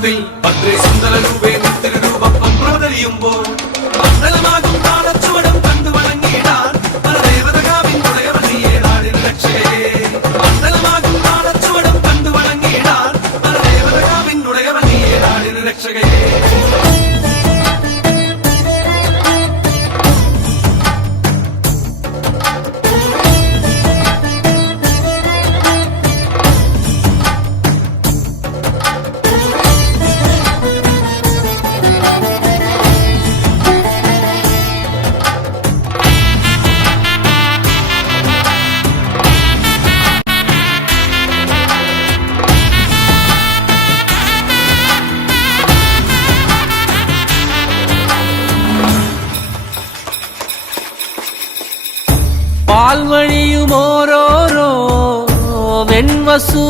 താളത്തിൽ ഭദ്രേ സുന്ദര രൂപേ തിരുരൂപം പ്രവതരിയുമ്പോൾ മണ്ഡലമാകും താളച്ചുവടും കണ്ടു വണങ്ങിയിടാൻ പരദേവതകാവിൻ ഉടയവനിയെ നാടിന് രക്ഷകയെ മണ്ഡലമാകും താളച്ചുവടും കണ്ടു വണങ്ങിയിടാൻ പരദേവതകാവിൻ ഉടയവനിയെ നാടിന് രക്ഷകയെ പാൽവഴിയും ഓരോരോ വെൺവസു